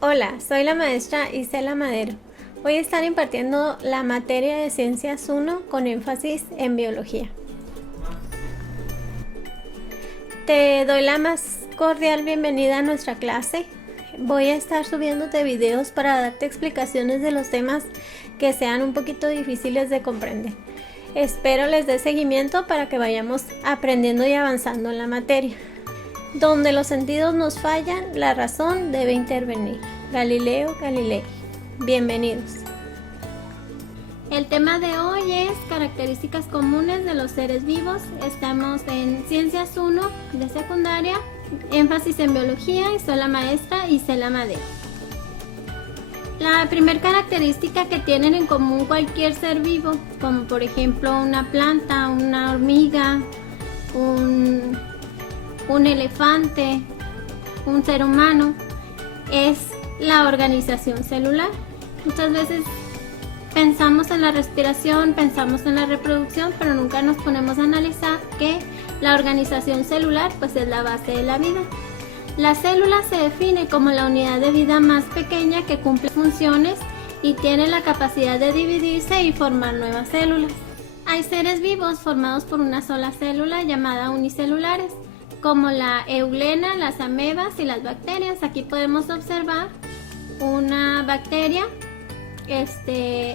Hola, soy la maestra Isela Madero. Voy a estar impartiendo la materia de Ciencias 1 con énfasis en biología. Te doy la más cordial bienvenida a nuestra clase. Voy a estar subiéndote videos para darte explicaciones de los temas que sean un poquito difíciles de comprender. Espero les dé seguimiento para que vayamos aprendiendo y avanzando en la materia. Donde los sentidos nos fallan, la razón debe intervenir. Galileo Galilei. Bienvenidos. El tema de hoy es características comunes de los seres vivos. Estamos en Ciencias 1 de secundaria, énfasis en biología, y soy la maestra Isela Madero. La primera característica que tienen en común cualquier ser vivo, como por ejemplo una planta, una hormiga, un elefante, un ser humano, es la organización celular. Muchas veces pensamos en la respiración, pensamos en la reproducción, pero nunca nos ponemos a analizar que la organización celular pues es la base de la vida. La célula se define como la unidad de vida más pequeña que cumple funciones y tiene la capacidad de dividirse y formar nuevas células. Hay seres vivos formados por una sola célula llamada unicelulares, como la eulena, las amebas y las bacterias. Aquí podemos observar una bacteria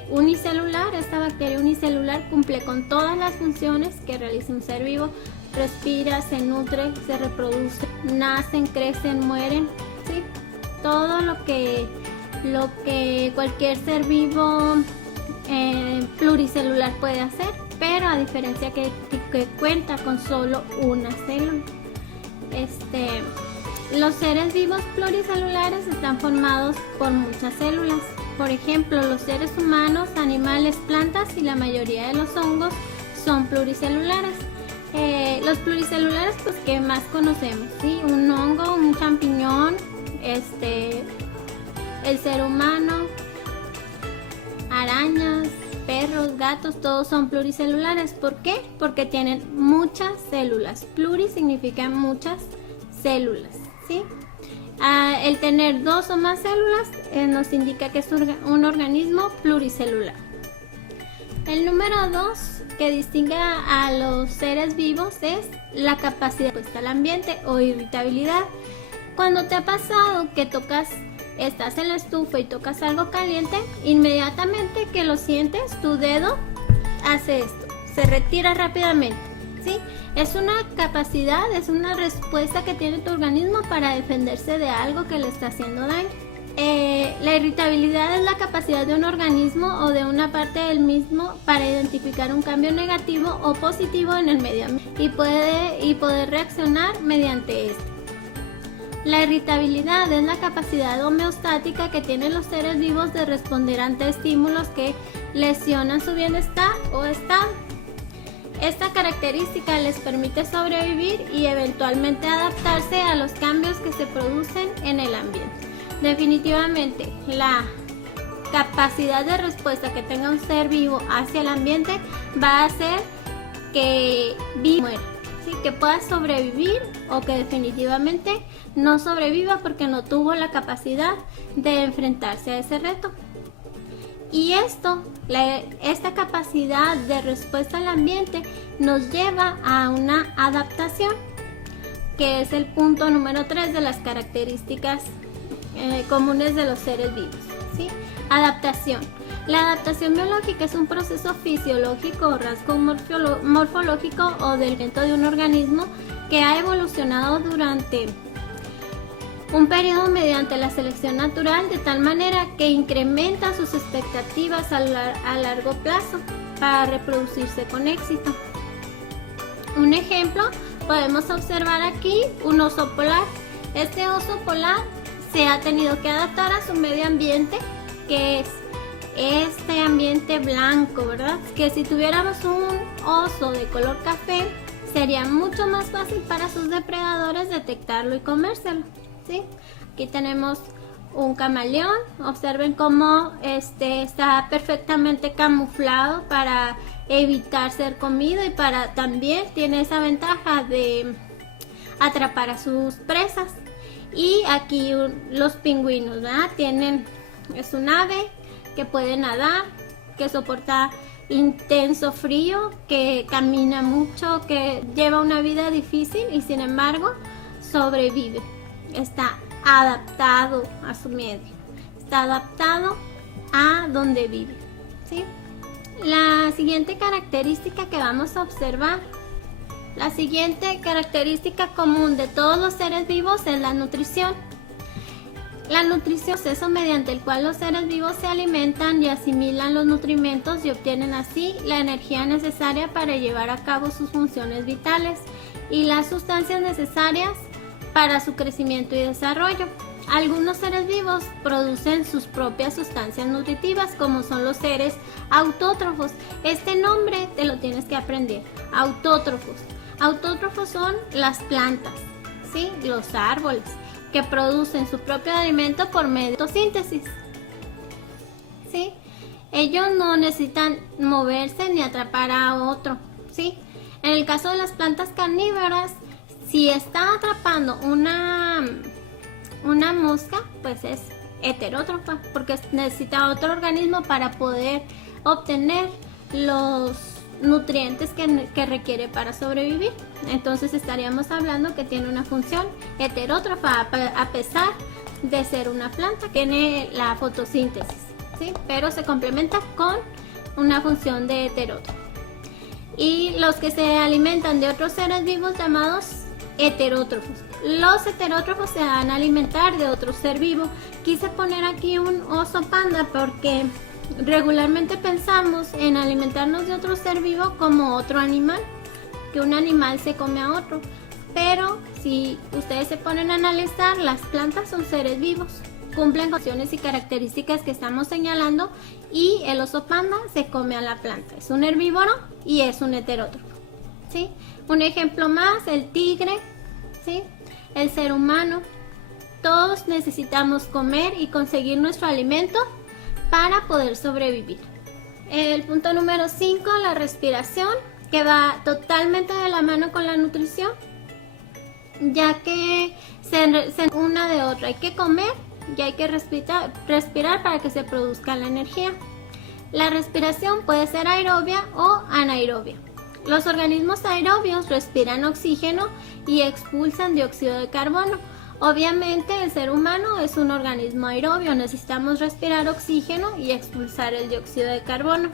unicelular. Esta bacteria unicelular cumple con todas las funciones que realiza un ser vivo. Respira, se nutre, se reproduce, nacen, crecen, mueren, ¿sí? Todo lo que cualquier ser vivo pluricelular puede hacer, pero a diferencia que cuenta con solo una célula. Los seres vivos pluricelulares están formados por muchas células. Por ejemplo, los seres humanos, animales, plantas y la mayoría de los hongos son pluricelulares. Los pluricelulares, pues, ¿qué más conocemos? ¿Sí? Un hongo, un champiñón, el ser humano, arañas, perros, gatos, todos son pluricelulares. ¿Por qué? Porque tienen muchas células. Pluri significa muchas células, ¿sí? El tener dos o más células nos indica que es un organismo pluricelular. El número 2 que distingue a los seres vivos es la capacidad de respuesta al ambiente o irritabilidad. Cuando te ha pasado que estás en la estufa y tocas algo caliente, inmediatamente que lo sientes, tu dedo hace esto, se retira rápidamente, ¿sí? Es una capacidad, es una respuesta que tiene tu organismo para defenderse de algo que le está haciendo daño. La irritabilidad es la capacidad de un organismo o de una parte del mismo para identificar un cambio negativo o positivo en el medio ambiente y poder reaccionar mediante esto. La irritabilidad es la capacidad homeostática que tienen los seres vivos de responder ante estímulos que lesionan su bienestar o estado. Esta característica les permite sobrevivir y eventualmente adaptarse a los cambios que se producen en el ambiente. Definitivamente, la capacidad de respuesta que tenga un ser vivo hacia el ambiente va a hacer que muera, ¿sí? Que pueda sobrevivir o que definitivamente no sobreviva porque no tuvo la capacidad de enfrentarse a ese reto. Y esta capacidad de respuesta al ambiente nos lleva a una adaptación, que es el punto número 3 de las características comunes de los seres vivos, ¿sí? Adaptación. La adaptación biológica es un proceso fisiológico o rasgo morfológico o del evento de un organismo que ha evolucionado durante un periodo mediante la selección natural de tal manera que incrementa sus expectativas a largo plazo para reproducirse con éxito. Un ejemplo, podemos observar aquí un oso polar. Este oso polar se ha tenido que adaptar a su medio ambiente, que es este ambiente blanco, ¿verdad? Que si tuviéramos un oso de color café, sería mucho más fácil para sus depredadores detectarlo y comérselo, ¿sí? Aquí tenemos un camaleón. Observen cómo está perfectamente camuflado para evitar ser comido y también tiene esa ventaja de atrapar a sus presas. Y aquí los pingüinos, ¿verdad? Es un ave que puede nadar, que soporta intenso frío, que camina mucho, que lleva una vida difícil y sin embargo sobrevive. Está adaptado a su medio, está adaptado a donde vive, ¿sí? La siguiente característica que vamos a observar, la siguiente característica común de todos los seres vivos es la nutrición. La nutrición es el proceso mediante el cual los seres vivos se alimentan y asimilan los nutrimentos y obtienen así la energía necesaria para llevar a cabo sus funciones vitales y las sustancias necesarias para su crecimiento y desarrollo. Algunos seres vivos producen sus propias sustancias nutritivas, como son los seres autótrofos. Este nombre te lo tienes que aprender. Autótrofos. Autótrofos son las plantas, ¿sí? Los árboles, que producen su propio alimento por medio de fotosíntesis, ¿sí? Ellos no necesitan moverse ni atrapar a otro, ¿sí? En el caso de las plantas carnívoras, si está atrapando una mosca, pues es heterótrofa, porque necesita otro organismo para poder obtener los nutrientes que requiere para sobrevivir. Entonces estaríamos hablando que tiene una función heterótrofa a pesar de ser una planta. Tiene la fotosíntesis, ¿sí? Pero se complementa con una función de heterótrofa. Y los que se alimentan de otros seres vivos llamados heterótrofos. Los heterótrofos se van a alimentar de otro ser vivo. Quise poner aquí un oso panda porque regularmente pensamos en alimentarnos de otro ser vivo como otro animal, que un animal se come a otro, pero si ustedes se ponen a analizar, las plantas son seres vivos, cumplen funciones y características que estamos señalando, y el oso panda se come a la planta, es un herbívoro y es un heterótrofo, ¿sí? Un ejemplo más, el tigre, ¿sí? El ser humano, todos necesitamos comer y conseguir nuestro alimento para poder sobrevivir. El punto número 5, la respiración, que va totalmente de la mano con la nutrición, ya que se una de otra. Hay que comer y hay que respirar para que se produzca la energía. La respiración puede ser aerobia o anaerobia. Los organismos aerobios respiran oxígeno y expulsan dióxido de carbono. Obviamente el ser humano es un organismo aerobio, necesitamos respirar oxígeno y expulsar el dióxido de carbono.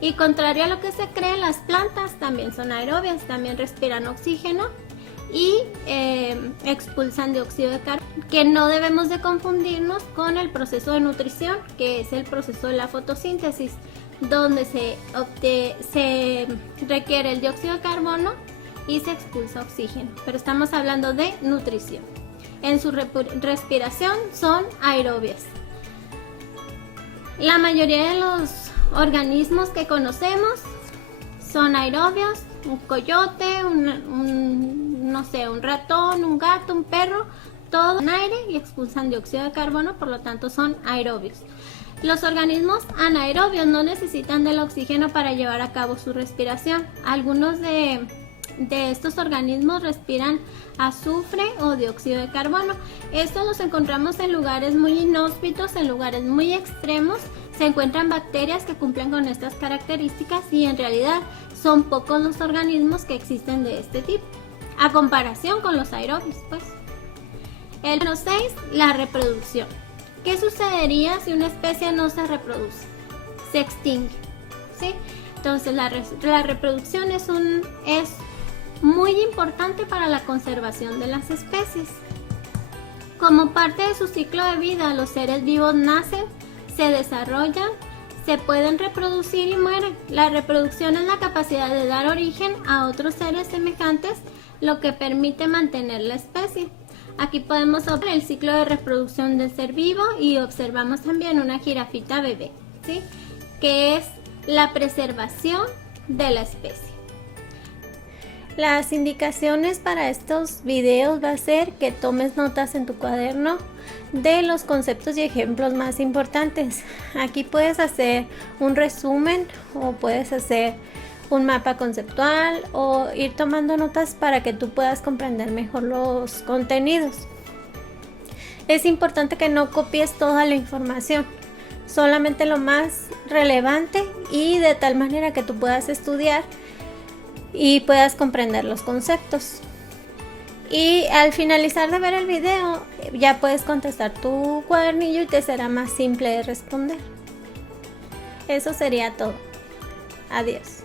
Y contrario a lo que se cree, las plantas también son aerobias, también respiran oxígeno y expulsan dióxido de carbono, que no debemos de confundirnos con el proceso de nutrición, que es el proceso de la fotosíntesis, donde se requiere el dióxido de carbono y se expulsa oxígeno, pero estamos hablando de nutrición. En su respiración son aerobias. La mayoría de los organismos que conocemos son aerobios. Un coyote, no sé, un ratón, un gato, un perro, todo en aire y expulsan dióxido de carbono, por lo tanto son aerobios. Los organismos anaerobios no necesitan del oxígeno para llevar a cabo su respiración. Algunos de estos organismos respiran azufre o dióxido de carbono. Estos los encontramos en lugares muy inhóspitos, en lugares muy extremos. Se encuentran bacterias que cumplen con estas características y en realidad son pocos los organismos que existen de este tipo, a comparación con los aerobios, pues. El número 6, la reproducción. ¿Qué sucedería si una especie no se reproduce? Se extingue, ¿sí? Entonces la reproducción es muy importante para la conservación de las especies. Como parte de su ciclo de vida, los seres vivos nacen, se desarrollan, se pueden reproducir y mueren. La reproducción es la capacidad de dar origen a otros seres semejantes, lo que permite mantener la especie. Aquí podemos observar el ciclo de reproducción del ser vivo y observamos también una jirafita bebé, ¿sí? Que es la preservación de la especie. Las indicaciones para estos videos va a ser que tomes notas en tu cuaderno de los conceptos y ejemplos más importantes. Aquí puedes hacer un resumen o puedes hacer un mapa conceptual o ir tomando notas para que tú puedas comprender mejor los contenidos. Es importante que no copies toda la información, solamente lo más relevante y de tal manera que tú puedas estudiar y puedas comprender los conceptos. Y al finalizar de ver el video ya puedes contestar tu cuadernillo y te será más simple de responder. Eso sería todo. Adiós.